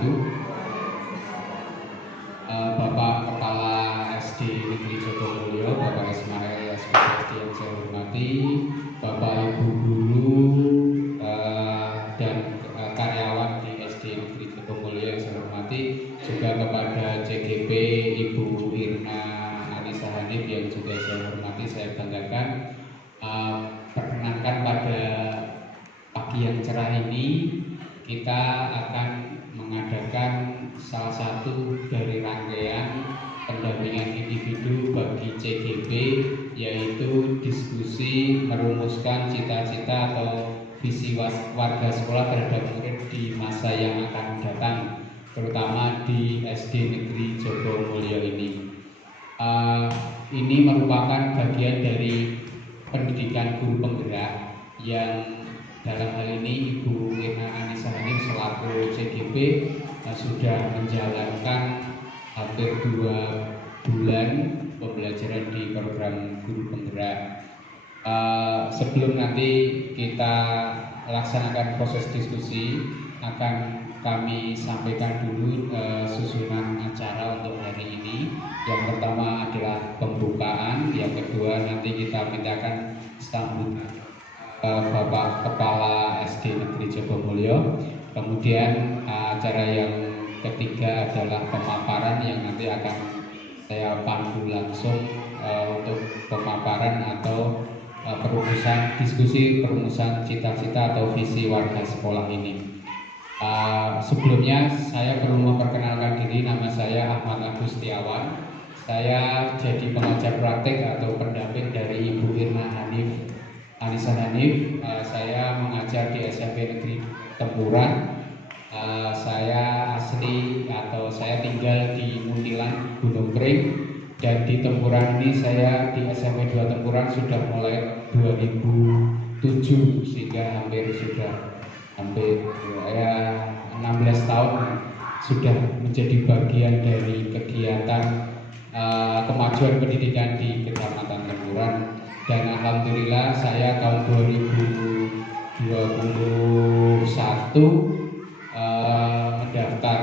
wabarakatuh. Bapak Kepala SD Negeri Jogomulyo, Bapak Ismail SPSD yang saya hormati, Bapak Ibu guru dan karyawan di SD Negeri Jogomulyo yang saya hormati, juga kepada CGP Ibu Irna Anissa Hanif yang juga saya hormati, saya banggakan. Perkenankan pada pagi yang cerah ini kita akan mengadakan salah satu dari rangkaian pendampingan individu bagi CGP, yaitu diskusi merumuskan cita-cita atau visi warga sekolah terhadap murid di masa yang akan datang, terutama di SD Negeri Jogomulyo ini. Ini merupakan bagian dari pendidikan guru penggerak yang dalam hal ini Ibu Irna Anissa Hanif selaku CGP sudah menjalankan hampir 2 bulan pembelajaran di program guru penggerak. Sebelum nanti kita laksanakan proses diskusi, akan kami sampaikan dulu susunan acara untuk hari ini. Yang pertama adalah pembukaan, yang kedua nanti kita mintakan sambutan Bapak Kepala SD Negeri Jogomulyo. Kemudian acara yang ketiga adalah pemaparan yang nanti akan saya pandu langsung untuk pemaparan atau perumusan cita-cita atau visi warga sekolah ini. Sebelumnya saya perlu memperkenalkan diri, nama saya Ahmad Agustiawan. Saya jadi pengajar praktek atau pendamping dari Ibu Irna Anissa Hanif. Saya mengajar di SMP Negeri Tempuran. Saya asli atau saya tinggal di Muntilan, Gunung Kering, dan di Tempuran ini saya di SMP 2 Tempuran sudah mulai 2007, sehingga hampir 16 tahun sudah menjadi bagian dari kegiatan kemajuan pendidikan di Kecamatan Tempuran. Dan alhamdulillah saya tahun 2021 mendaftar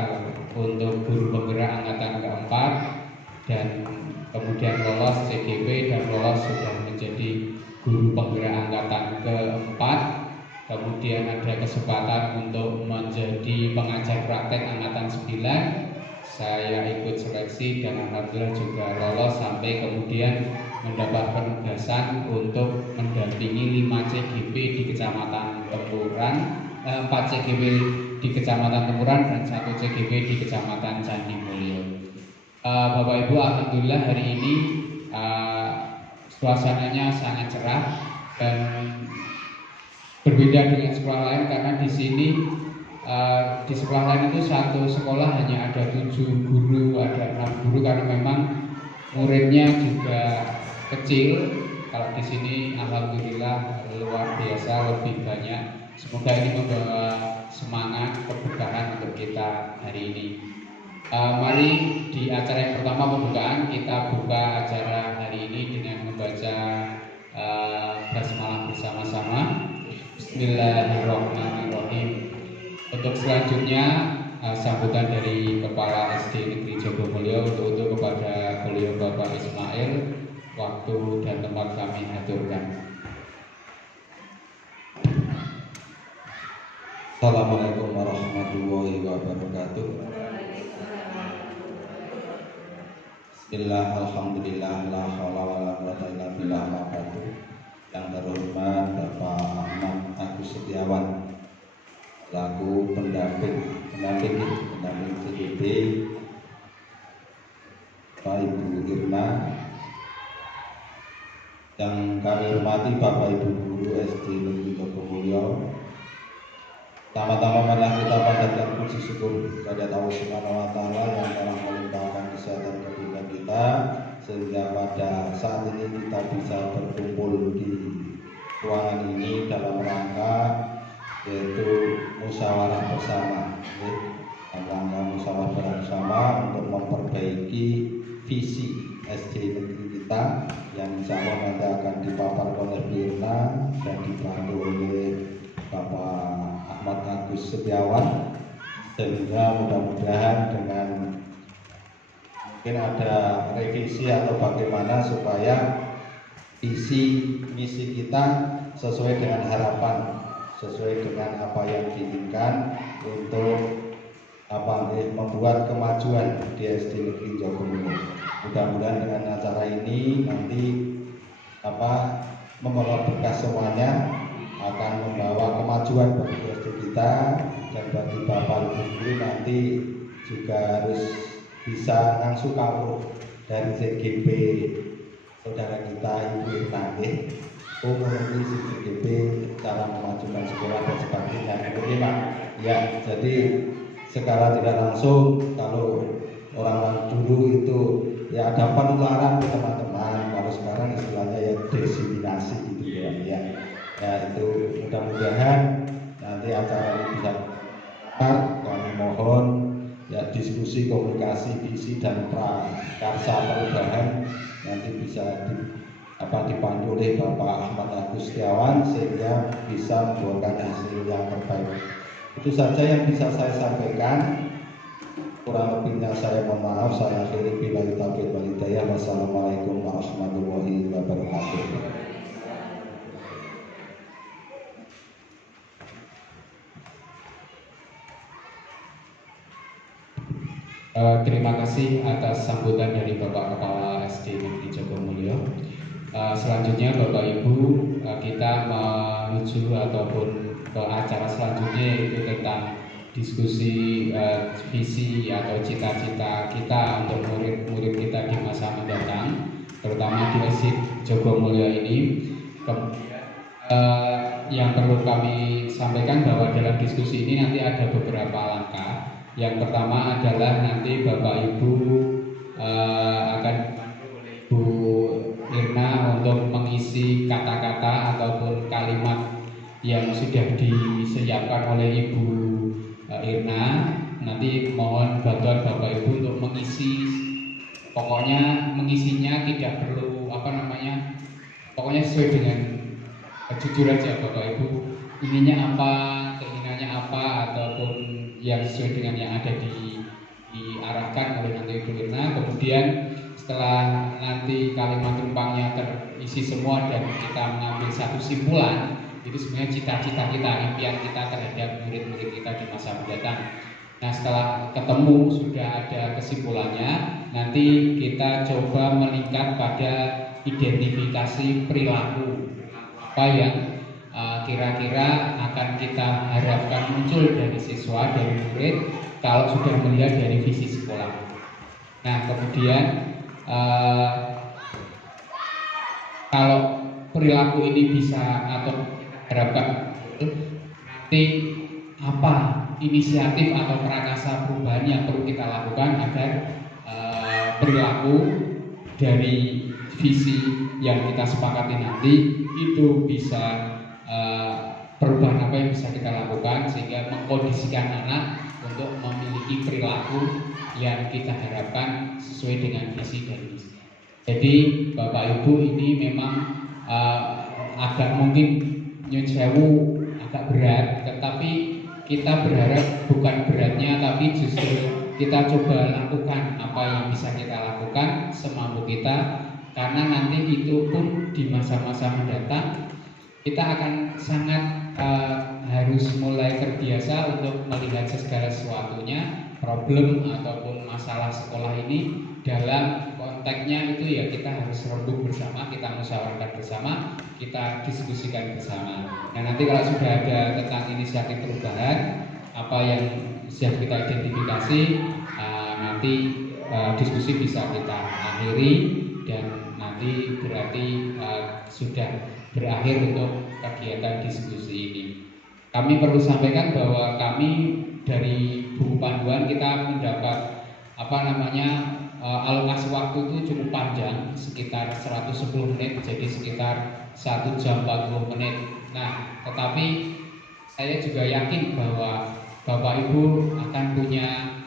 untuk guru penggerak angkatan keempat dan kemudian lolos CGP dan lolos sudah menjadi guru penggerak angkatan keempat. Kemudian ada kesempatan untuk menjadi pengajar praktek angkatan 9. Saya ikut seleksi dan alhamdulillah juga lolos sampai kemudian mendapat penugasan untuk mendampingi 5 CGP di Kecamatan Tempuran, 4 CGP di Kecamatan Tempuran dan 1 CGP di Kecamatan Candimulyo. Bapak Ibu, alhamdulillah hari ini suasananya sangat cerah dan berbeda dengan sekolah lain karena di sini di sekolah lain itu satu sekolah hanya ada 7 guru, ada 6 guru karena memang muridnya juga kecil. Kalau di sini alhamdulillah luar biasa, lebih banyak. Semoga ini membawa semangat keberkahan untuk kita hari ini. Mari di acara yang pertama pembukaan kita buka acara hari ini dengan membaca basmalah bersama-sama. Bismillahirrahmanirrahim. Untuk selanjutnya sambutan dari Kepala SD Negeri Jogomulyo untuk kepada beliau Bapak Ismail, waktu dan tempat kami aturkan. Assalamualaikum warahmatullahi wabarakatuh. Bismillah, alhamdulillah, la haula wala quwwata illa billah. Yang terhormat Bapak Ahmad Agus Setiawan selaku pendamping CGP, Pak Ibu Irna, yang kami hormati Bapak Ibu guru SD Negeri Jogomulyo. Pertama-tama marilah kita panjatkan puji syukur kepada Allah Subhanahu wa taala yang telah melimpahkan kesehatan kepada kita sehingga pada saat ini kita bisa berkumpul di ruangan ini dalam rangka yaitu musyawarah bersama, untuk memperbaiki visi SD negeri kita yang insya Allah nanti akan dipaparkan oleh Birna dan dibantu oleh Bapak Ahmad Agus Setiawan. sehingga mudah-mudahan dengan mungkin ada revisi atau bagaimana supaya visi misi kita sesuai dengan harapan, sesuai dengan apa yang diinginkan untuk membuat kemajuan di SD Negeri Jogomulyo. Mudah-mudahan dengan acara ini nanti membawa berkah semuanya, akan membawa kemajuan bagi SD kita dan bagi Bapak Ibu guru nanti juga harus bisa ngangsu kawruh dari CGP saudara kita Ibu Irna mengerti CGP cara memajukan sekolah dan sebagainya. Pak. Ya, jadi secara tidak langsung kalau orang dulu itu ya ada penularan ke teman-teman, kalau sekarang istilahnya ya diseminasi gitu ya. Ya itu mudah-mudahan nanti acara ini bisa kami mohon ya diskusi, komunikasi, visi dan prakarsa perubahan nanti bisa dipandu oleh Bapak Ahmad Agus Setiawan sehingga bisa membuahkan hasil yang terbaik. Itu saja yang bisa saya sampaikan. Kurang lebihnya saya mohon maaf. Saya akhiri billahi taufiq wal hidayah. Wassalamualaikum warahmatullahi wabarakatuh. Terima kasih atas sambutan dari Bapak Kepala SD Negeri Jogomulyo. Selanjutnya Bapak Ibu, kita menuju ataupun ke acara selanjutnya, yaitu tentang diskusi visi atau cita-cita kita untuk murid-murid kita di masa mendatang, terutama di SD Jogomulyo ini. Yang perlu kami sampaikan bahwa dalam diskusi ini nanti ada beberapa langkah. Yang pertama adalah nanti Bapak Ibu akan dibantu oleh Ibu Irna untuk mengisi kata-kata ataupun kalimat yang sudah disiapkan oleh Ibu Irna. Nanti mohon bantuan Bapak Ibu untuk mengisi, pokoknya mengisinya tidak perlu pokoknya sesuai dengan jujur aja Bapak Ibu, ininya apa, keinginannya apa, ataupun yang sesuai dengan yang ada diarahkan oleh nanti Ibu Irna. Kemudian setelah nanti kalimat tumpangnya terisi semua dan kita mengambil satu simpulan, itu sebenarnya cita-cita kita, impian kita terhadap murid-murid kita di masa mendatang. Nah, setelah ketemu sudah ada kesimpulannya, nanti kita coba meningkat pada identifikasi perilaku apa yang kira-kira akan kita harapkan muncul dari siswa, dari murid kalau sudah melihat dari visi sekolah. Nah, kemudian kalau perilaku ini bisa atau harapkan nanti apa inisiatif atau prakarsa perubahan yang perlu kita lakukan agar perilaku dari visi yang kita sepakati nanti itu bisa perubahan apa yang bisa kita lakukan sehingga mengkondisikan anak untuk memiliki perilaku yang kita harapkan sesuai dengan visi dan misi. Jadi Bapak Ibu, ini memang agak mungkin nyun sewu agak berat, tetapi kita berharap bukan beratnya, tapi justru kita coba lakukan apa yang bisa kita lakukan semampu kita, karena nanti itu pun di masa-masa mendatang kita akan sangat harus mulai terbiasa untuk melihat segala sesuatunya, problem ataupun masalah sekolah ini dalam konteksnya itu ya kita harus rembuk bersama, kita musyawarahkan bersama, kita diskusikan bersama. Nah, nanti kalau sudah ada tentang inisiatif perubahan apa yang sudah kita identifikasi, nanti diskusi bisa kita akhiri dan nanti berarti sudah berakhir untuk kegiatan diskusi ini. Kami perlu sampaikan bahwa kami dari buku panduan kita mendapat alokasi waktu itu cukup panjang, sekitar 110 menit, jadi sekitar 1 jam 40 menit. Nah, tetapi saya juga yakin bahwa Bapak Ibu akan punya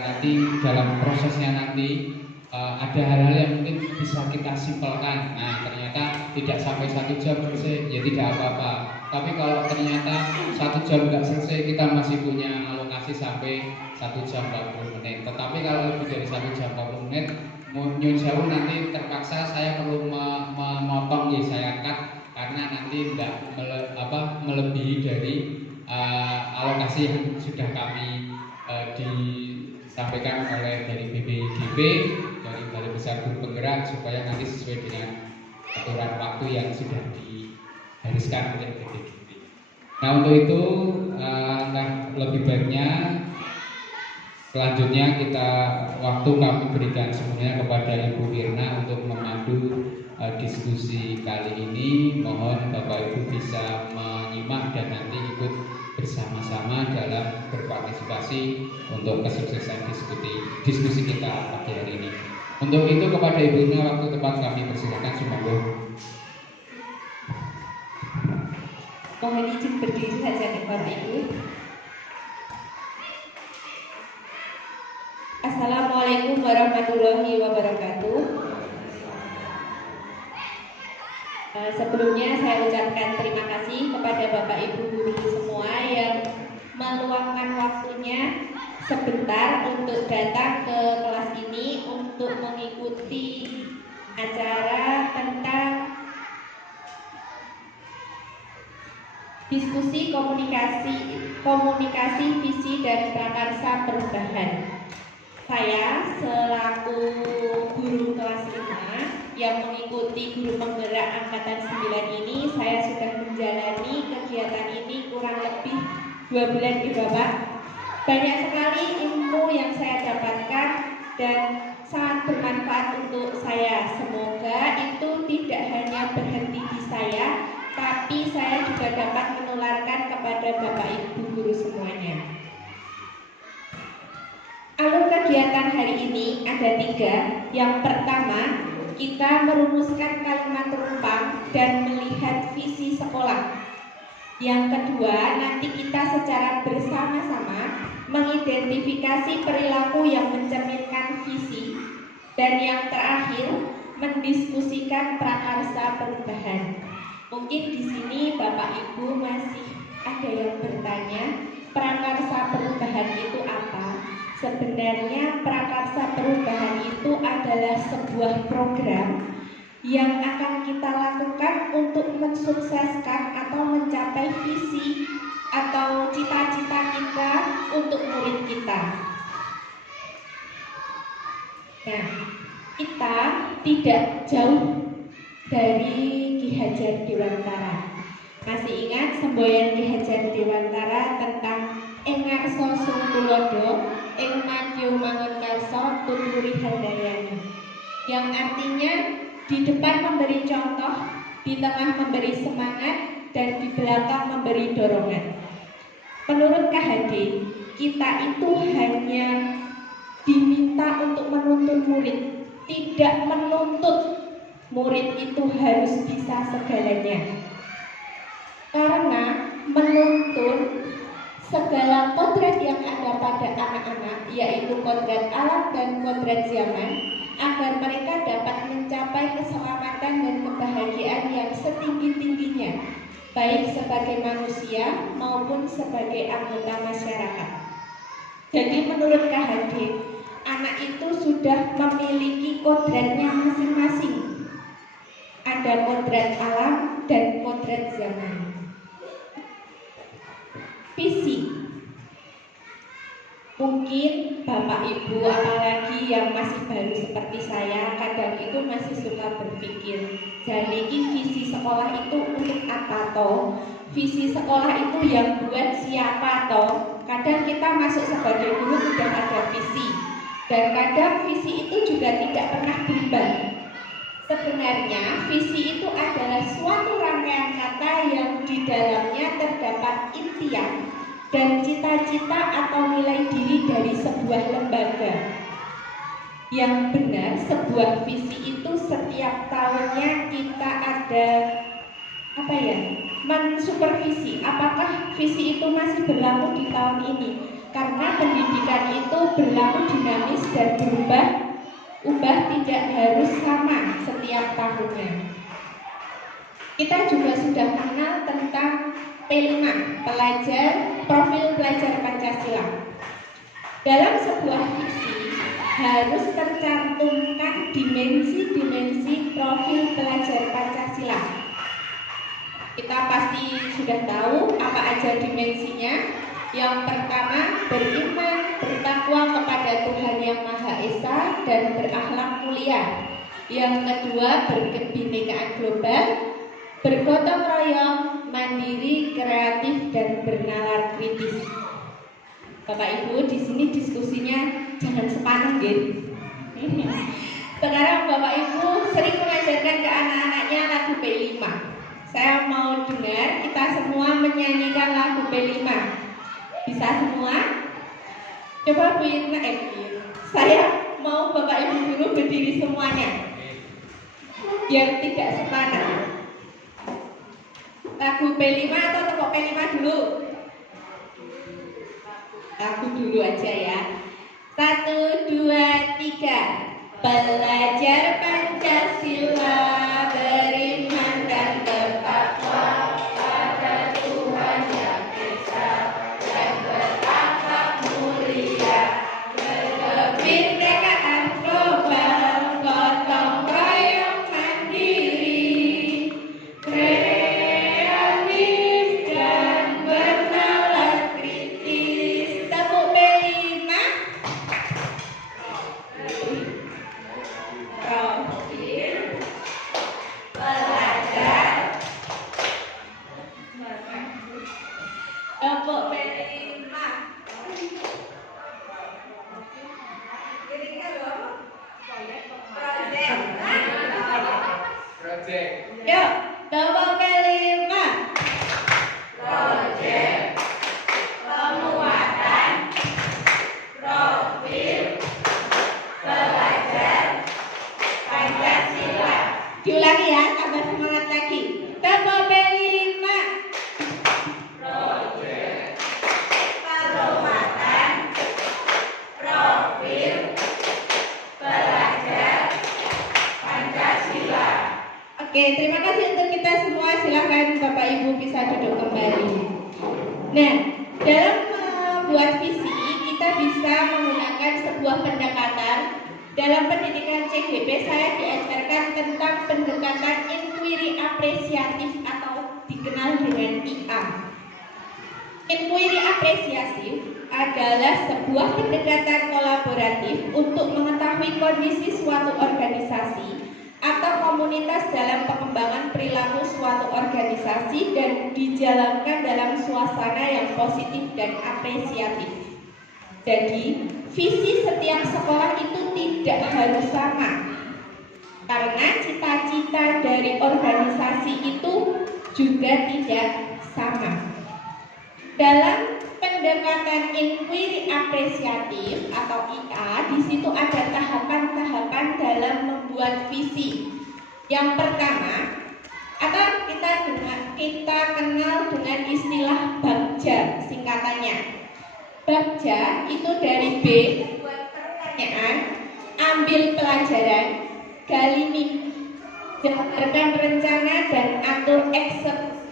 nanti dalam prosesnya nanti ada hal-hal yang mungkin bisa kita simpelkan. Nah, ternyata tidak sampai 1 jam selesai, ya tidak apa-apa. Tapi kalau ternyata 1 jam nggak selesai, kita masih punya alokasi durasi sampai 1 jam 40 menit. Tetapi kalau lebih dari 1 jam 40 menit, nyun sewu nanti terpaksa saya perlu memotong ya, saya cut karena nanti tidak melebihi dari alokasi yang sudah kami disampaikan oleh dari BPGP, dari Balai Besar Guru Penggerak, supaya nanti sesuai dengan aturan waktu yang sudah digariskan oleh BPGP. Nah, untuk itu lebih baiknya selanjutnya waktu kami berikan semuanya kepada Ibu Irna untuk memandu diskusi kali ini. Mohon Bapak Ibu bisa menyimak dan nanti ikut bersama-sama dalam berpartisipasi untuk kesuksesan diskusi kita pagi hari ini. Untuk itu kepada Ibu Irna, waktu tepat kami persilakan, sumangga. Mohon izin berdiri saja nih Bapak Ibu. Assalamualaikum warahmatullahi wabarakatuh. Sebelumnya saya ucapkan terima kasih kepada Bapak Ibu guru semua yang meluangkan waktunya sebentar untuk datang ke kelas ini untuk mengikuti acara tentang diskusi komunikasi visi dan prakarsa perubahan. Saya selaku guru kelas 5 yang mengikuti guru penggerak angkatan 9 ini, saya sudah menjalani kegiatan ini kurang lebih 2 bulan di Bapak. Banyak sekali ilmu yang saya dapatkan dan sangat bermanfaat untuk saya. Semoga itu tidak hanya berhenti di saya, tapi saya juga dapat menularkan kepada Bapak Ibu guru semuanya. Alur kegiatan hari ini ada 3. Yang pertama, kita merumuskan kalimat rumpang dan melihat visi sekolah. Yang kedua, nanti kita secara bersama-sama mengidentifikasi perilaku yang mencerminkan visi. Dan yang terakhir, mendiskusikan prakarsa perubahan. Mungkin di sini Bapak Ibu masih ada yang bertanya, prakarsa perubahan itu apa? Sebenarnya prakarsa perubahan itu adalah sebuah program yang akan kita lakukan untuk mensukseskan atau mencapai visi atau cita-cita kita untuk murid kita. Nah, kita tidak jauh dari Ki Hajar Dewantara. Masih ingat semboyan Ki Hajar Dewantara tentang Engarso Sungkulodo, Ing Madya Mangun Karso Tuturi Handayani, yang artinya di depan memberi contoh, di tengah memberi semangat, dan di belakang memberi dorongan. Menurut KHD, kita itu hanya diminta untuk menuntun murid, tidak menuntut murid itu harus bisa segalanya. Karena menuntun segala kodrat yang ada pada anak-anak, yaitu kodrat alam dan kodrat zaman, agar mereka dapat mencapai keselamatan dan kebahagiaan yang setinggi-tingginya, baik sebagai manusia maupun sebagai anggota masyarakat. Jadi menurut KHD, anak itu sudah memiliki kodratnya masing-masing. Ada kodrat alam dan kodrat zaman. Visi. Mungkin Bapak Ibu apalagi yang masih baru seperti saya, kadang itu masih suka berpikir, jadi visi sekolah itu untuk apa toh? Visi sekolah itu yang buat siapa toh? Kadang kita masuk sebagai guru sudah ada visi, dan kadang visi itu juga tidak pernah berubah. Sebenarnya visi itu adalah suatu rangkaian kata yang di dalamnya terdapat impian dan cita-cita atau nilai diri dari sebuah lembaga. Yang benar, sebuah visi itu setiap tahunnya kita ada mensupervisi apakah visi itu masih berlaku di tahun ini. Karena pendidikan itu berlaku dinamis dan berubah tidak harus sama setiap tahunnya. Kita juga sudah kenal tentang P5, pelajar, profil pelajar Pancasila. Dalam sebuah visi harus tercantumkan dimensi-dimensi profil pelajar Pancasila. Kita pasti sudah tahu apa aja dimensinya. Yang pertama, beriman, bertakwa kepada Tuhan Yang Maha Esa dan berakhlak mulia. Yang kedua, berkebinekaan global, bergotong royong, mandiri, kreatif, dan bernalar kritis. Bapak Ibu, di sini diskusinya jangan sepaneng, gitu. Sekarang Bapak Ibu sering mengajarkan ke anak-anaknya lagu P5. Saya mau dengar kita semua menyanyikan lagu P5. Bisa semua? Coba Bu Irna, saya mau Bapak Ibu dulu berdiri semuanya, biar tidak sepaneng. Lagu P5 atau tepuk P5 dulu? Lagu dulu aja ya. 1, 2, 3. Belajar Pancasila, beriman dan bertakwa pada Tuhan Yang Esa dan berakhlak mulia, berkebinekaan global, gotong royong mandiri, kreatif dan bernalar kritis. Tepuk P5. Profil pelajar. Tepuk P5. Project. Yuk, tepuk P5. Project penguatan profil pelajar Pancasila. Diulangi ya, tambah semangat lagi. Tepuk P5. Project penguatan profil pelajar Pancasila. Oke, terima kasih untuk kita semua. Silakan Bapak Ibu bisa duduk kembali. Nah, dalam membuat visi kita bisa menggunakan sebuah pendekatan. Dalam pendidikan CGP saya diajarkan tentang pendekatan inquiry apresiatif atau dikenal dengan IA. Inquiry apresiatif adalah sebuah pendekatan kolaboratif untuk mengetahui kondisi suatu organisasi atau komunitas dalam pengembangan perilaku suatu organisasi dan dijalankan dalam suasana yang positif dan apresiatif. Jadi, visi setiap sekolah itu tidak harus sama, karena cita-cita dari organisasi itu juga tidak sama. Dalam pendekatan inquiry apresiatif atau IA, di situ ada tahapan-tahapan dalam membuat visi. Yang pertama, atau kita kenal dengan istilah BAGJA singkatannya. BAGJA itu dari B, buat pertanyaan, ambil pelajaran, gali mimpi, jabarkan rencana dan atur eksekusi.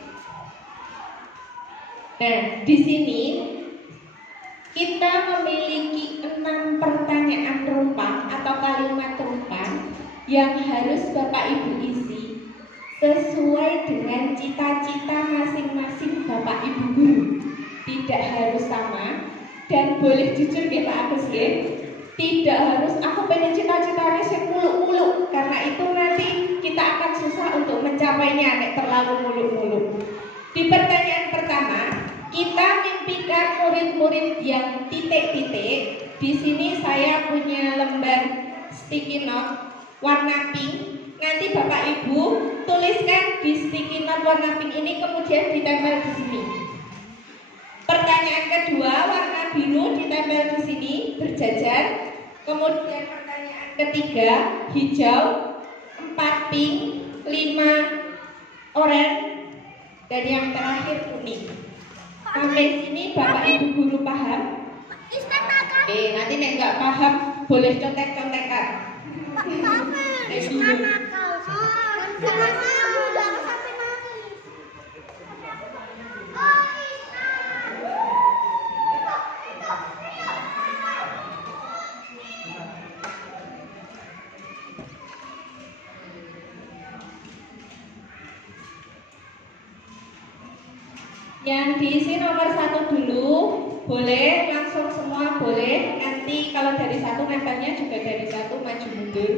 Nah, di sini kita memiliki 6 pertanyaan rumpang atau kalimat rumpang yang harus Bapak Ibu isi sesuai dengan cita-cita masing-masing Bapak Ibu guru. Tidak harus sama. Dan boleh jujur ya Pak Agus ya, tidak harus aku pengen cita-citanya sing muluk-muluk, karena itu nanti kita akan susah untuk mencapainya nek terlalu muluk-muluk. Di pertanyaan pertama, kita mimpikan murid-murid yang titik-titik. Di sini saya punya lembar sticky note warna pink. Nanti Bapak Ibu tuliskan di sticky note warna pink ini, kemudian ditempel di sini. Pertanyaan kedua, warna biru ditempel di sini berjajar. Kemudian pertanyaan ketiga, hijau, 4 pink, 5 oranye, dan yang terakhir kuning. Sampai sini Bapak Ibu guru paham? Nanti nek nggak paham boleh contek-contekan. Yang diisi nomor 1 dulu, boleh langsung semua boleh. Nanti kalau dari 1 nempelnya juga dari 1 maju mundur.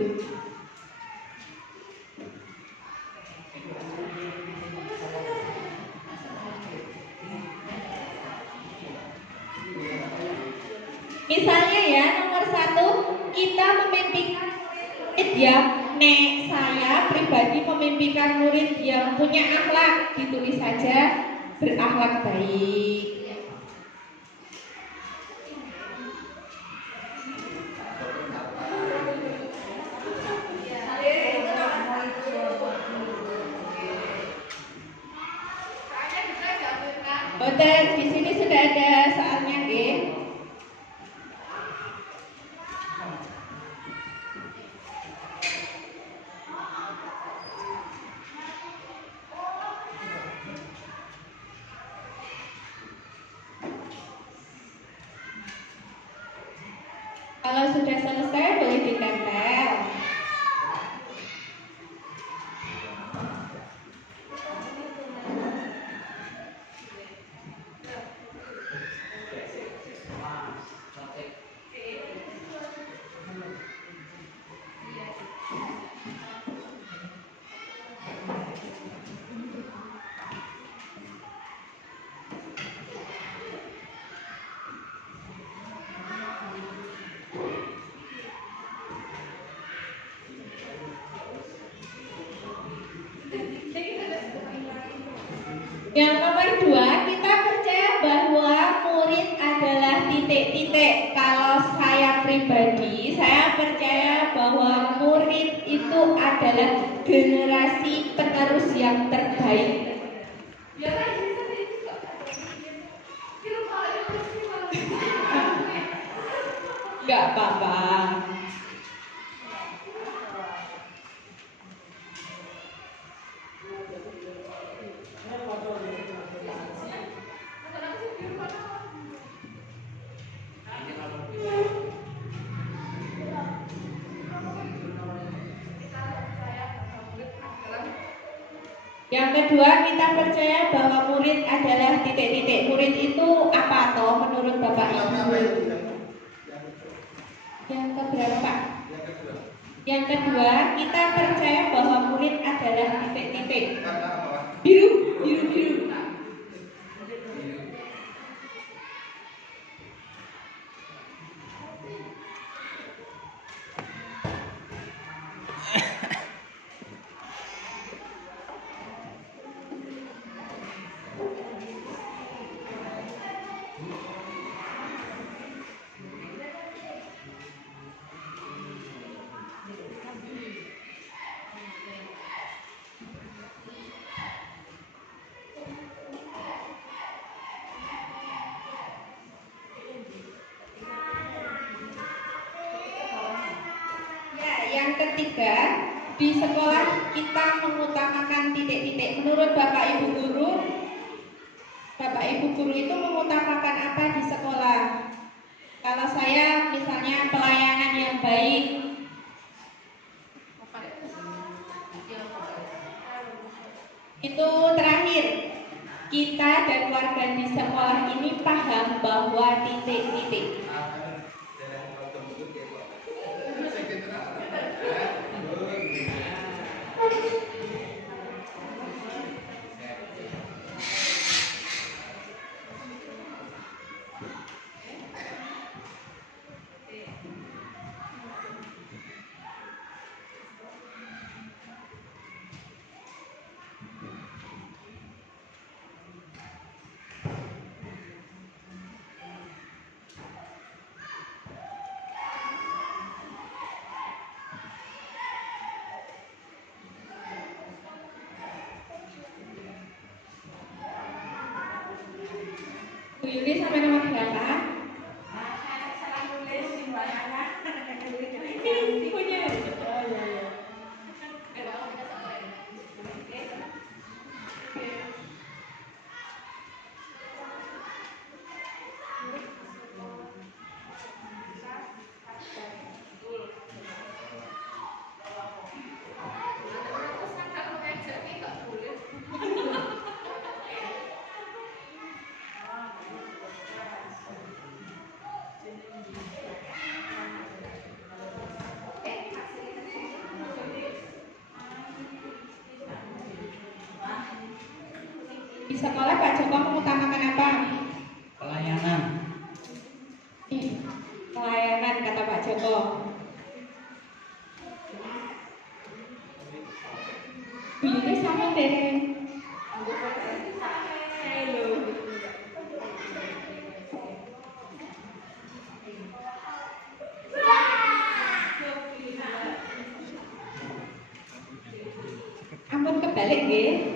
Misalnya ya, nomor 1 kita memimpikan murid yang saya pribadi memimpikan murid yang punya akhlak, ditulis saja berakhlak baik. Betul, di sini sudah ada soalnya, nggih. Kalau sudah selesai boleh ditempel. Yang nomor 2, kita percaya bahwa murid adalah titik-titik. Kalau saya pribadi, saya percaya bahwa murid itu adalah generasi penerus yang terbaik. Enggak apa-apa. Yang kedua, kita percaya bahwa murid adalah titik-titik. Murid itu apa toh menurut Bapak Ibu? Yang keberapa? Yang kedua, kita percaya bahwa murid adalah titik-titik. Biru, biru, biru. Yang ketiga, di sekolah kita mengutamakan titik-titik. Menurut Bapak Ibu guru, Bapak Ibu guru itu mengutamakan apa di sekolah? Kalau saya misalnya pelayanan yang baik, itu terakhir, kita dan warga di sekolah ini paham bahwa titik-titik. Bu Yuli sampai nomor berapa? Salah nulis simbalannya. Ini punya. Oh iya iya. Di sekolah Pak Joko mengutamakan apa? Pelayanan. Pelayanan kata Pak Joko. Bunyinya sama deh. Halo. Ampun kebalik nggih.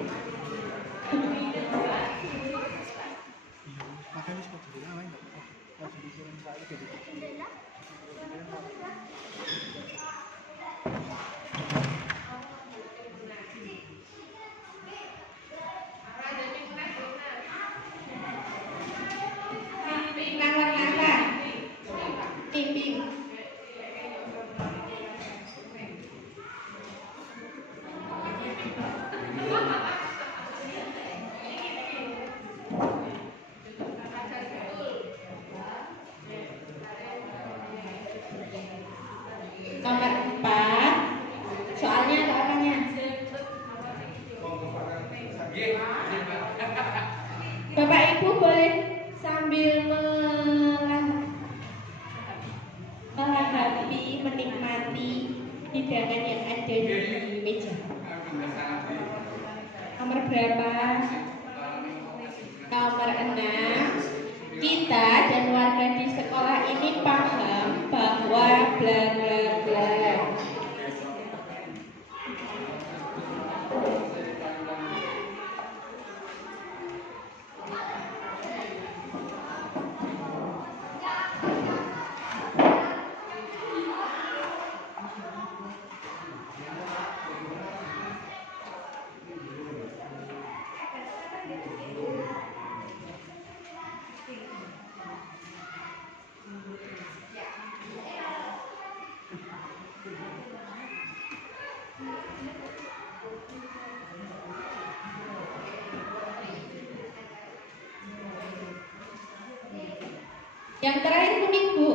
Nomor 4. Soalnya atau apanya? Bapak Ibu boleh sambil melahap-lahapi, menikmati hidangan yang ada di meja. Nomor berapa? Nomor 6. Kita dan warga di sekolah ini paham bahwa bla bla bla. Yang terakhir kuning Bu.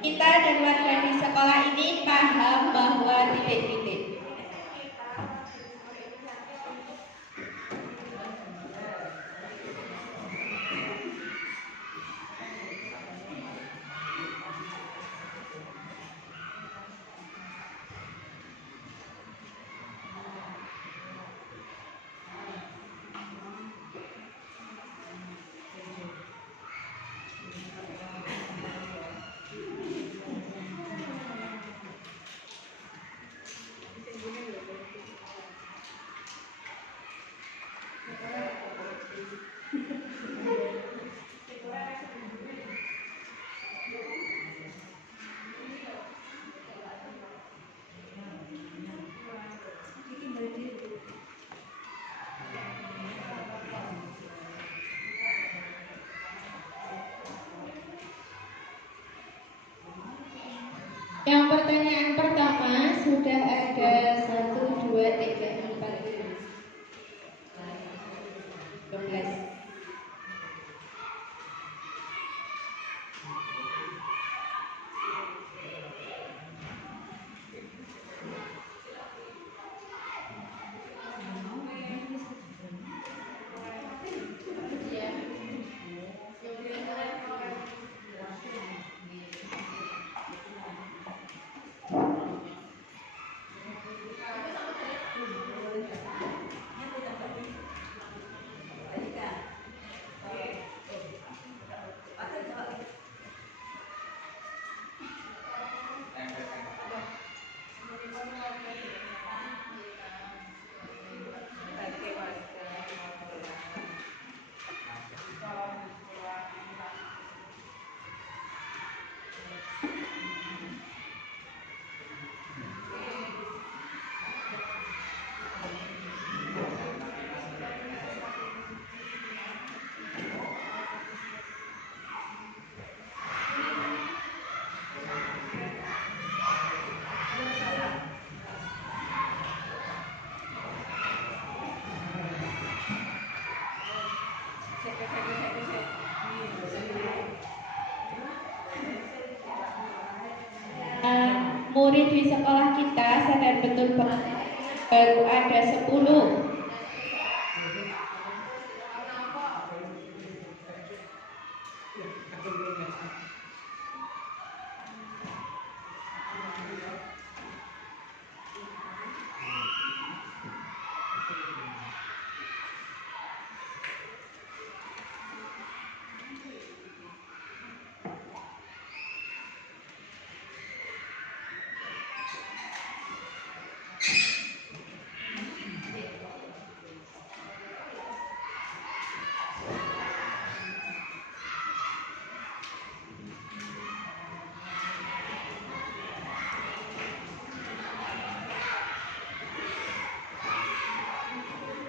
Kita dan warga di sekolah ini paham bahwa titik-titik. Yang pertanyaan pertama sudah ada 1, 2, 3, 4, 12. Murid di sekolah kita sadar betul bahwa baru ada 10.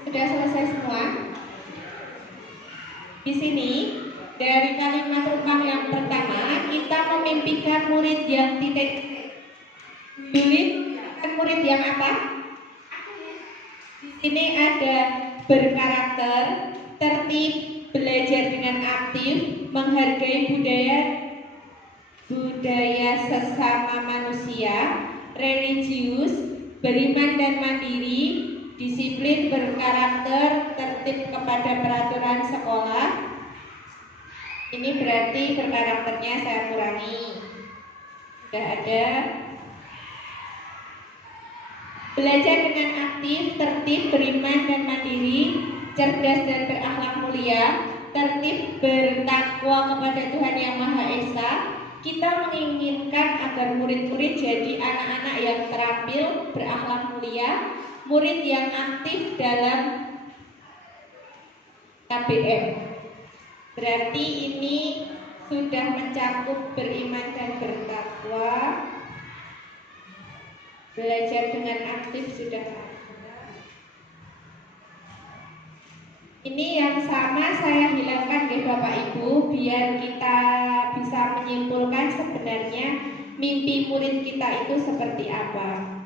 Sudah selesai semua? Di sini dari kalimat rumpang yang pertama kita memimpikan murid yang titik. Murid yang apa? Di sini ada berkarakter, tertib, belajar dengan aktif, menghargai budaya sesama manusia, religius, beriman dan mandiri, disiplin, berkarakter, tertib kepada peraturan sekolah. Ini berarti berkarakternya saya kurangi. Sudah ada. Belajar dengan aktif, tertib, beriman dan mandiri, cerdas dan berakhlak mulia, tertib, bertakwa kepada Tuhan Yang Maha Esa. Kita menginginkan agar murid-murid jadi anak-anak yang terampil, berakhlak mulia, murid yang aktif dalam KBM. Berarti ini sudah mencakup beriman dan bertakwa. Belajar dengan aktif sudah ada. Ini yang sama saya hilangkan deh Bapak Ibu, biar kita bisa menyimpulkan sebenarnya mimpi murid kita itu seperti apa.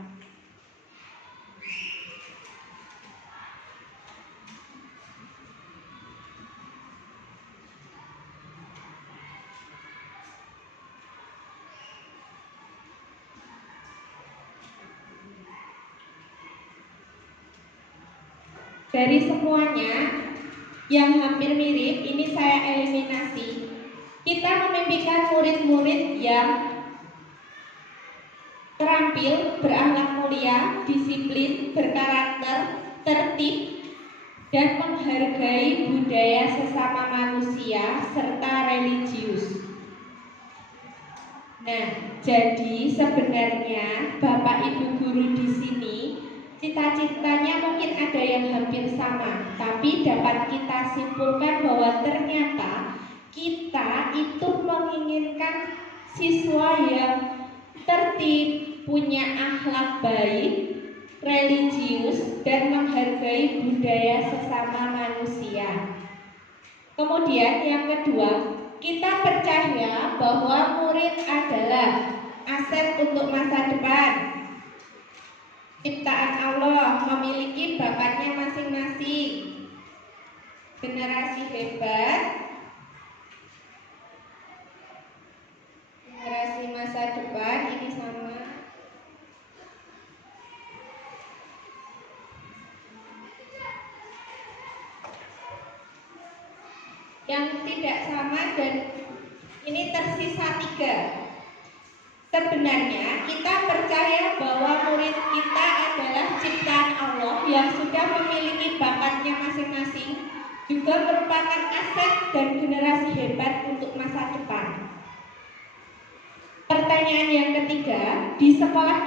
Dari semuanya yang hampir mirip, ini saya eliminasi. Kita memimpikan murid-murid yang terampil, berakhlak mulia, disiplin, berkarakter, tertib, dan menghargai budaya sesama manusia serta religius. Nah, jadi sebenarnya Bapak Ibu guru di sini cita-citanya mungkin ada yang hampir sama, tapi dapat kita simpulkan bahwa ternyata kita itu menginginkan siswa yang tertib, punya akhlak baik, religius, dan menghargai budaya sesama manusia. Kemudian yang kedua, kita percaya bahwa murid adalah aset untuk masa depan. Ciptaan Allah, memiliki bakatnya masing-masing. Generasi hebat, generasi masa depan, ini sama. Yang tidak sama dan ini tersisa 3. Sebenarnya kita percaya bahwa murid kita adalah ciptaan Allah yang sudah memiliki bakatnya masing-masing, juga merupakan aset dan generasi hebat untuk masa depan. Pertanyaan yang ketiga, di sekolah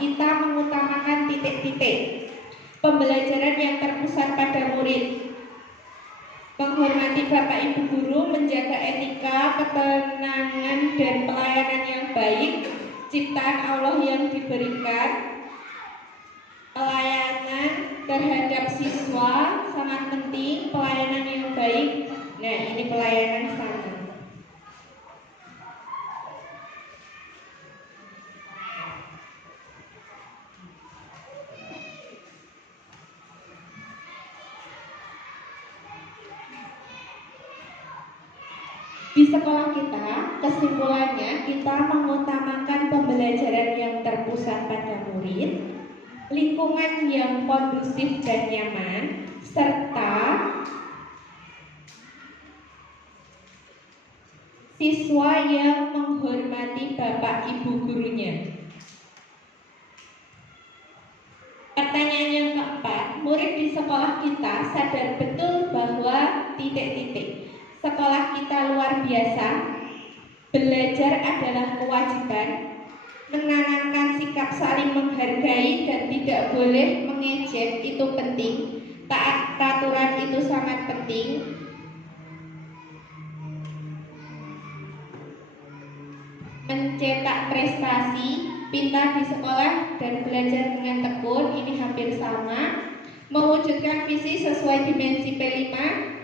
kita mengutamakan titik-titik. Pembelajaran yang terpusat pada murid, menghormati Bapak Ibu guru, menjaga etika, ketenangan dan pelayanan yang baik, ciptaan Allah yang diberikan, pelayanan terhadap siswa sangat penting, pelayanan yang baik. Nah, ini pelayanan sama. Di sekolah kita, kesimpulannya kita mengutamakan pembelajaran yang terpusat pada murid, lingkungan yang kondusif dan nyaman, serta siswa yang menghormati Bapak Ibu gurunya. Pertanyaan yang keempat, murid di sekolah kita sadar betul bahwa titik-titik. Sekolah kita luar biasa, belajar adalah kewajiban, menanamkan sikap saling menghargai dan tidak boleh mengejek itu penting, taat peraturan itu sangat penting, mencetak prestasi, pintar di sekolah dan belajar dengan tekun, ini hampir sama. Mewujudkan visi sesuai dimensi P5,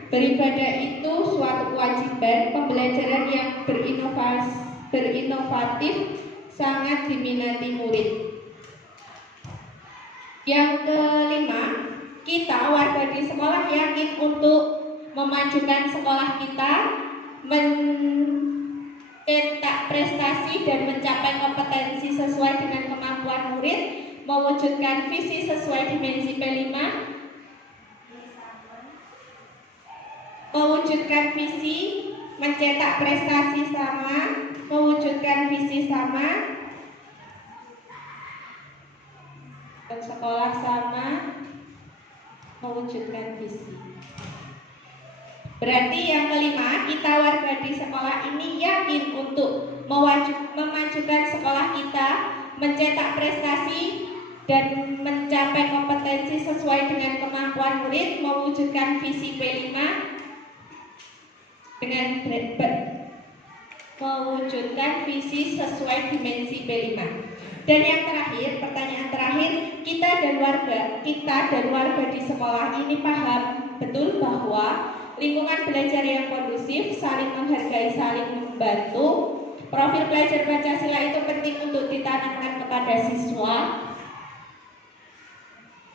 beribadah itu suatu kewajiban pembelajaran yang berinovatif, sangat diminati murid. Yang kelima, kita warga di sekolah yakin untuk memajukan sekolah kita, mencetak prestasi dan mencapai kompetensi sesuai dengan kemampuan murid, mewujudkan visi sesuai dimensi P5, mewujudkan visi, mencetak prestasi sama, mewujudkan visi sama, dan sekolah sama, mewujudkan visi. Berarti yang kelima, kita warga di sekolah ini yakin untuk memajukan sekolah kita, mencetak prestasi dan mencapai kompetensi sesuai dengan kemampuan murid, mewujudkan visi P5 dengan mewujudkan visi sesuai dimensi P5. Dan yang terakhir, pertanyaan terakhir, kita dan warga di sekolah ini paham betul bahwa lingkungan belajar yang kondusif, saling menghargai, saling membantu, profil pelajar Pancasila itu penting untuk ditanamkan kepada siswa.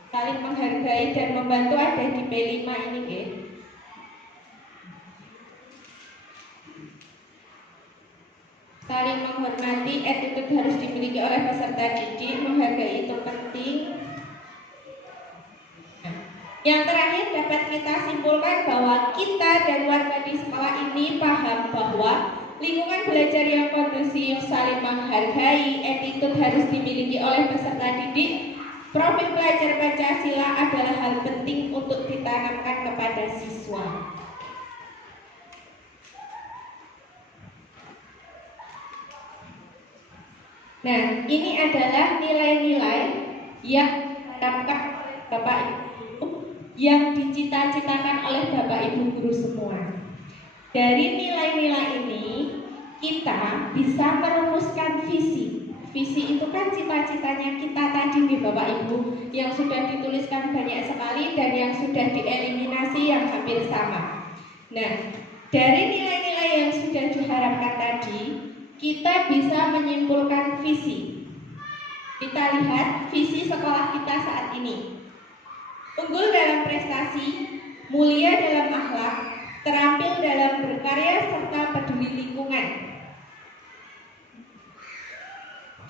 Saling menghargai dan membantu ada di P5 ini, ya. Saling menghormati, attitude harus dimiliki oleh peserta didik, menghargai itu penting. Yang terakhir dapat kita simpulkan bahwa kita dan warga di sekolah ini paham bahwa lingkungan belajar yang kondusif, saling menghargai, attitude harus dimiliki oleh peserta didik, profil pelajar Pancasila adalah hal penting untuk ditanamkan kepada siswa. Nah, ini adalah nilai-nilai yang diharapkan Bapak Ibu, yang dicita-citakan oleh Bapak Ibu guru semua. Dari nilai-nilai ini kita bisa merumuskan visi. Visi itu kan cita-citanya kita tadi nih Bapak Ibu, yang sudah dituliskan banyak sekali dan yang sudah dieliminasi yang hampir sama. Nah, dari nilai-nilai yang sudah diharapkan tadi, kita bisa menyimpulkan visi. Kita lihat visi sekolah kita saat ini. Unggul dalam prestasi, mulia dalam akhlak, terampil dalam berkarya, serta peduli lingkungan.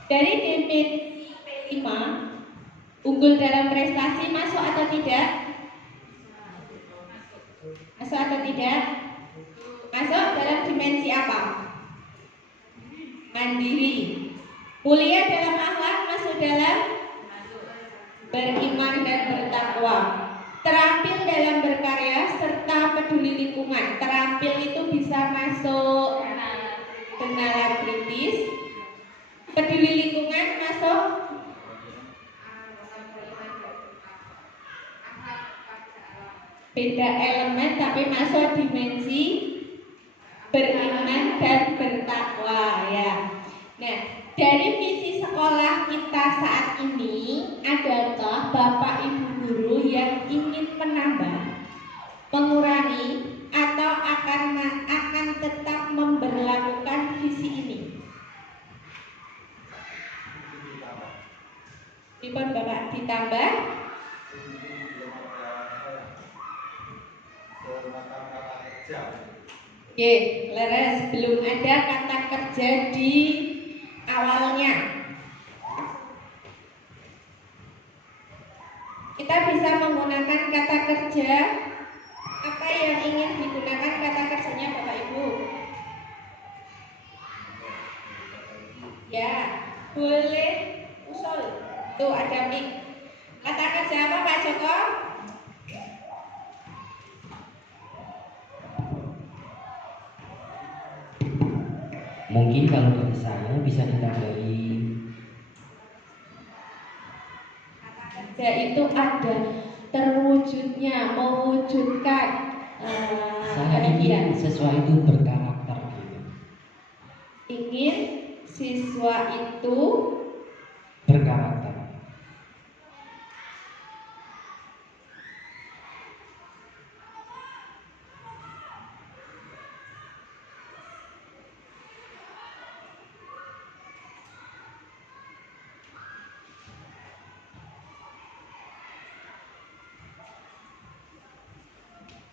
Dari dimensi P5, unggul dalam prestasi masuk atau tidak? Masuk atau tidak? Masuk dalam dimensi apa? Mandiri. Mulia dalam akhlak masuk dalam beriman dan bertakwa. Terampil dalam berkarya serta peduli lingkungan. Terampil itu bisa masuk kenalan kritis. Peduli lingkungan masuk beda elemen tapi masuk dimensi beriman dan bertakwa, ya. Nah, dari visi sekolah kita saat ini adalah Bapak Ibu guru yang ingin menambah, mengurangi, atau akan tetap memberlakukan visi ini. Dipun Bapak ditambah? Oke, leres. Belum ada kata kerja di awalnya. Kita bisa menggunakan kata kerja. Apa yang ingin digunakan kata kerjanya Bapak Ibu? Ya, boleh usul. Tuh ada mic. Kata kerja apa Pak Joko? Mungkin kalau dari saya bisa ditambahi. Kata kerja itu ada terwujudnya, mewujudkan. Saya ingin siswa itu berkarakter gitu. Ingin siswa itu berkarakter.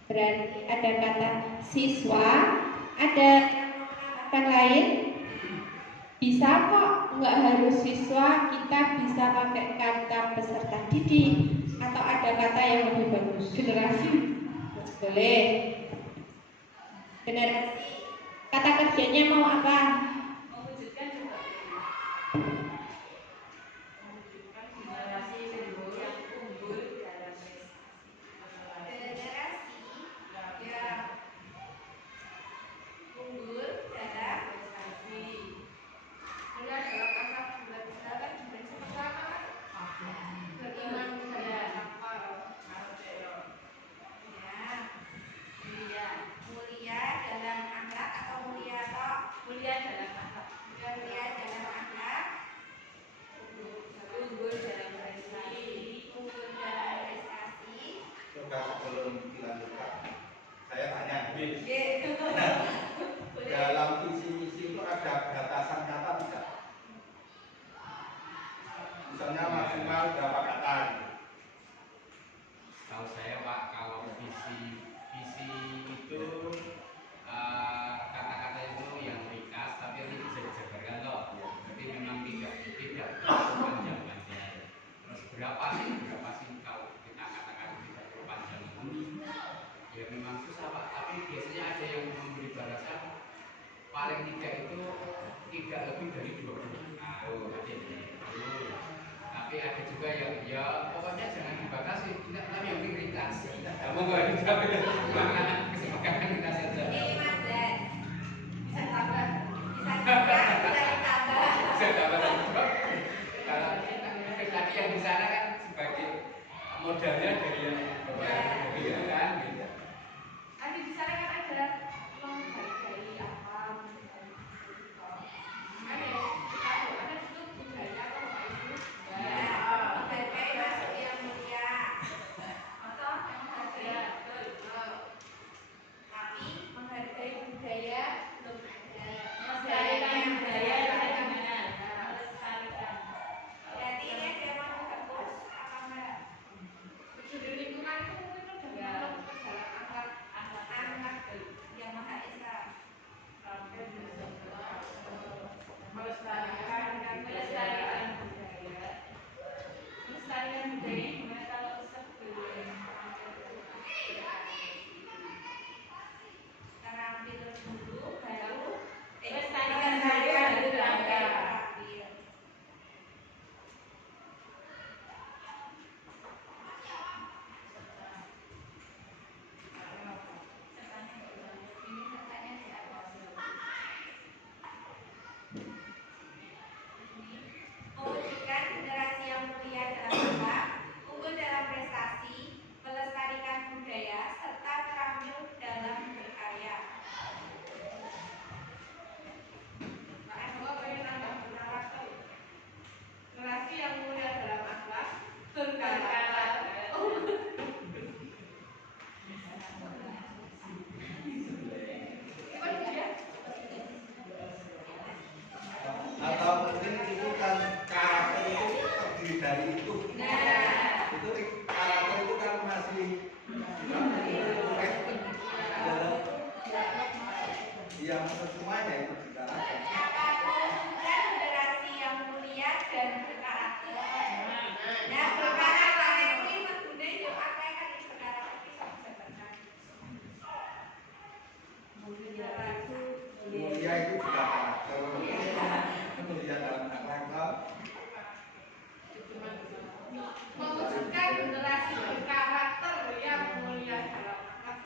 Berarti ada kata siswa, ada yang lain? Bisa kok, nggak harus siswa, kita bisa pakai kata peserta didik atau ada kata yang lebih bagus. Generasi, boleh. Generasi, kata kerjanya mau apa? Mewujudkan juga. Mewujudkan generasi yang unggul dalam prestasi. Generasi yang unggul dalam prestasi. Mulia dalam akhlak bulan silakan dimensi pertama beriman kepada apa? Ya, mulia dalam akhlak atau mulia apa? Mulia dalam akhlak. Mulia dalam akhlak. Unggul dalam prestasi. Unggul dalam prestasi. Coba sebelum dilanjutkan, saya tanya, dalam visi misi itu ada batasan kata tidak? Misalnya maksimal berapa kata? Tahu saya Pak, kalau visi itu kata-kata itu yang ringkas tapi nanti bisa dijabarkan loh. Jadi memang tidak panjang-panjang. Terus berapa sih kalau kita katakan tidak perlu panjang itu? Ya memang susah Pak, tapi biasanya ada yang memberi batasan paling tidak itu tidak lebih dari 20. Tapi ada juga yang ya pokoknya jangan dibatasi, tidak tapi yang ringkas. Kamu nggak dijawab kesepakatan kita saja. 15 bisa tambah, bisa ditambah. Bisa tambah. Kalau tadi yang di sana kan sebagai modalnya dari yang itu kan gitu. Tapi di sana kan ada menghargai apa, ada itu budaya atau apa itu? Ya, menghargai masuk yang mulia atau menghargai betul. Tapi menghargai budaya belum ada. Melestarikan budaya bagaimana? Melestarikan. Berarti ini ada yang mau hapus apa enggak? Peduli lingkungan itu mungkin udah masuk ke dalam anak yang Maha Esa. Melestarikan budaya. Melestarikan budaya gimana kalau sebelum terampil dulu baru melestarikan budaya baru terampil. Mewujudkan generasi yang mulia dalam akhlak, unggul dalam prestasi, melestarikan budaya, serta terampil dalam berkarya. Generasi yang mulia dalam akhlak, berkarakter. Atau mungkin itu kan karakter itu terdiri dari itu. Itu karakter itu kan masih yang semuanya itu karakter. Generasi yang mulia dan berkarakter. Nah, berkarakter ini maksudnya yo akeh kan berkarakter iki sama jabatan. Mulia itu juga karakter. Mulia dalam karakter. Mewujudkan generasi berkarakter yang mulia dalam akhlak.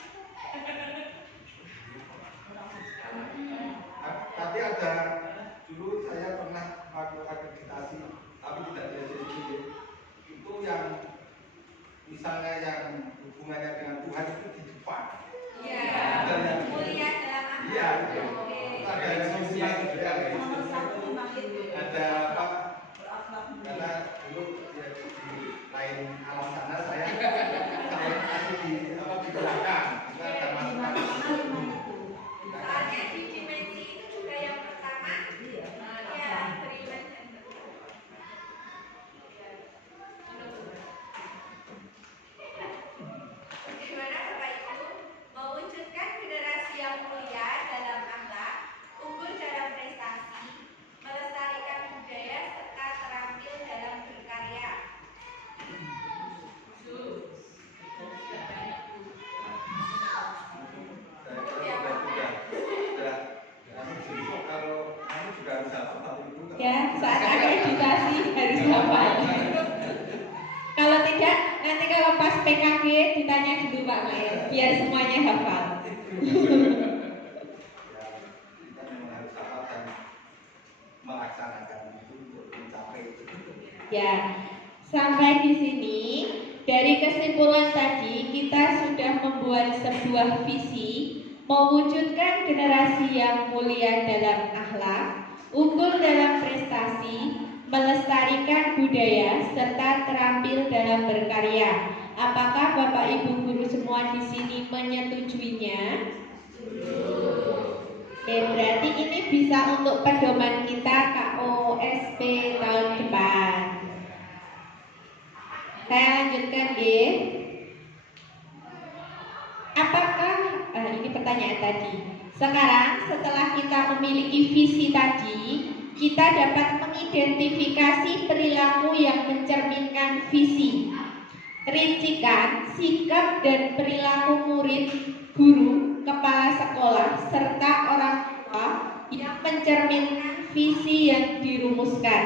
Ya, saat ada editasi harus hafal. Kalau tidak, nanti kalau pas PKG ditanya dulu Pak Mail, biar semuanya hafal. Ya, sampai di sini dari kesimpulan tadi kita sudah membuat sebuah visi mewujudkan generasi yang mulia dalam akhlak, unggul dalam prestasi, melestarikan budaya serta terampil dalam berkarya. Apakah Bapak Ibu guru semua di sini menyetujuinya? Oke, berarti ini bisa untuk pedoman kita KOSP tahun depan. Saya lanjutkan ya. Apakah ini pertanyaan tadi. Sekarang setelah kita memiliki visi tadi, kita dapat mengidentifikasi perilaku yang mencerminkan visi. Rincikan sikap dan perilaku murid, guru, kepala sekolah, serta orang tua yang mencerminkan visi yang dirumuskan.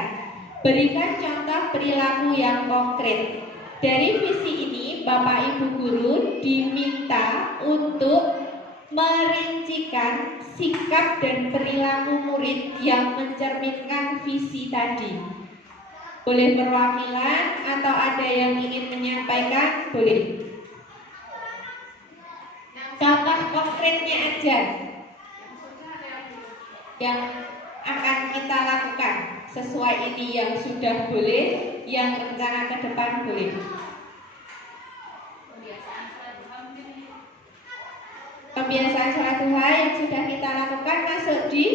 Berikan contoh perilaku yang konkret. Dari visi ini, Bapak Ibu guru diminta untuk merincikan sikap dan perilaku murid yang mencerminkan visi tadi. Boleh perwakilan atau ada yang ingin menyampaikan? Boleh. Contoh konkretnya aja yang akan kita lakukan sesuai ini yang sudah boleh, yang rencana ke depan boleh. Kebiasaan sholat duha yang sudah kita lakukan masuk di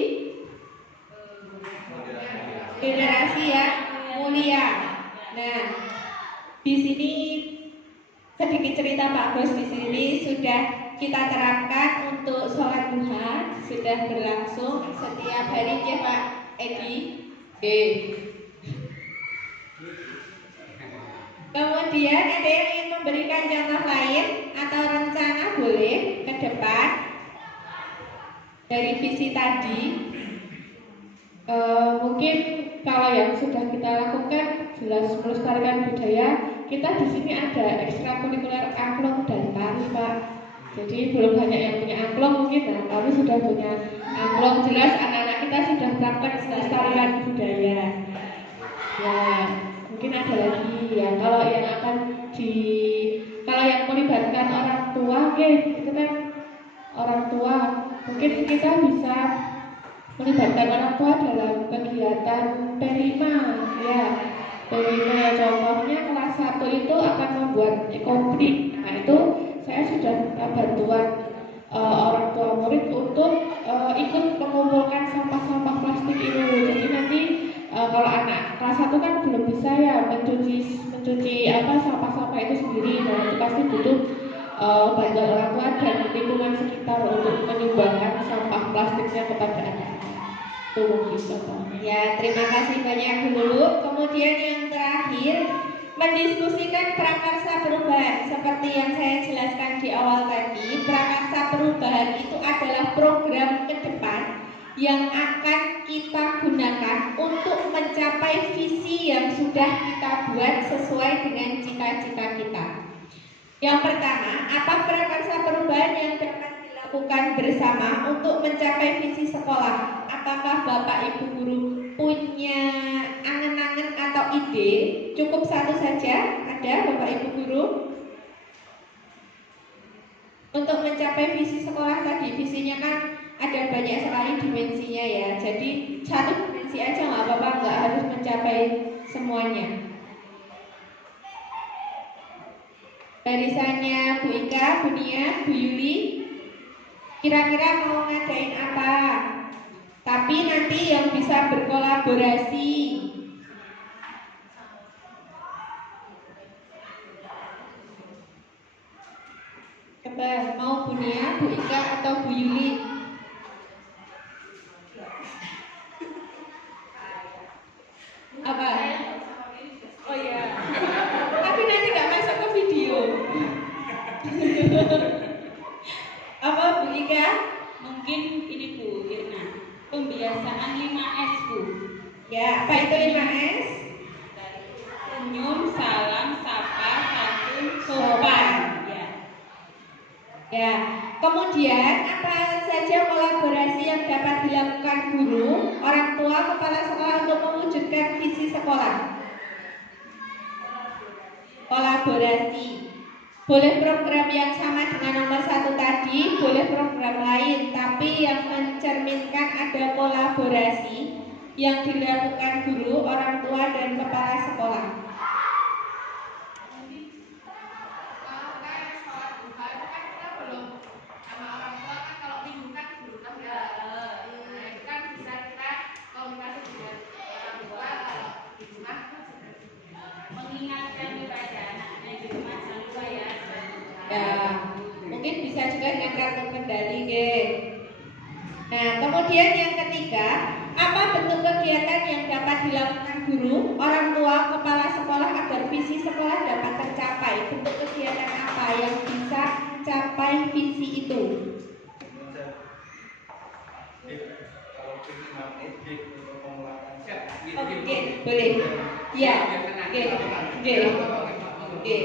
generasi yang mulia. Nah, di sini sedikit cerita Pak Bos, di sini sudah kita terapkan untuk sholat duha, sudah berlangsung setiap hari ya Pak Edi. Kemudian ada yang ingin memberikan contoh lain atau rencana boleh ke depan dari visi tadi. Mungkin kalau yang sudah kita lakukan jelas melestarikan budaya, kita di sini ada ekstrakurikuler angklung dan tari Pak. Jadi belum banyak yang punya angklung mungkin, nah kami sudah punya angklung, jelas anak-anak kita sudah praktek melestarikan budaya. Ya, mungkin ada lagi ya kalau yang akan kalau yang melibatkan orang tua, itu kan orang tua, mungkin kita bisa melibatkan orang tua dalam kegiatan P5 ya. P5 contohnya kelas 1 itu akan membuat ekobrik. Nah itu saya sudah minta bantuan orang tua murid untuk ikut mengumpulkan sampah-sampah plastik itu. Jadi nanti kalau anak kelas 1 kan belum bisa ya mencuci sampah-sampah itu sendiri. Nah itu pasti butuh bantuan orang tua dan lingkungan sekitar untuk menyumbangkan sampah plastiknya kepada anak. Itu mungkin. Ya, terima kasih banyak dulu. Kemudian yang terakhir, mendiskusikan prakarsa perubahan. Seperti yang saya jelaskan di awal tadi, prakarsa perubahan itu adalah program ke depan yang akan kita gunakan untuk mencapai visi yang sudah kita buat sesuai dengan cita-cita kita. Yang pertama, apa prakarsa perubahan yang dapat dilakukan bersama untuk mencapai visi sekolah? Apakah Bapak Ibu guru punya angen-angen atau ide? Cukup satu saja, ada Bapak Ibu guru? Untuk mencapai visi sekolah tadi, visinya kan ada banyak sekali dimensinya ya. Jadi satu dimensi aja nggak apa-apa, nggak harus mencapai semuanya. Barisannya Bu Ika, Bu Nia, Bu Yuli, kira-kira mau ngadain apa? Tapi nanti yang bisa berkolaborasi. Coba mau Bu Nia, Bu Ika atau Bu Yuli? Apa? Oh iya. Tapi nanti nggak masuk ke video. Apa Bu Ika? Mungkin ini Bu Irna, pembiasaan 5S Bu. Ya, apa itu 5S? Senyum, salam, sapa, santun, Sopan. Ya. Ya, kemudian apa saja kolaborasi yang dapat dilakukan guru, orang tua, kepala sekolah untuk mewujudkan visi sekolah? Kolaborasi. Boleh program yang sama dengan nomor 1 tadi, boleh program lain, tapi yang mencerminkan ada kolaborasi yang dilakukan guru, orang tua, dan kepala sekolah. Mengingatkan kepada anaknya di rumah jangan lupa ya. Ya, mungkin bisa juga dengan kartu kendali, geng. Nah, kemudian yang ketiga, apa bentuk kegiatan yang dapat dilakukan guru, orang tua, kepala sekolah agar visi sekolah dapat tercapai? Bentuk kegiatan apa yang bisa mencapai visi itu? Oke, boleh. Ya, oke.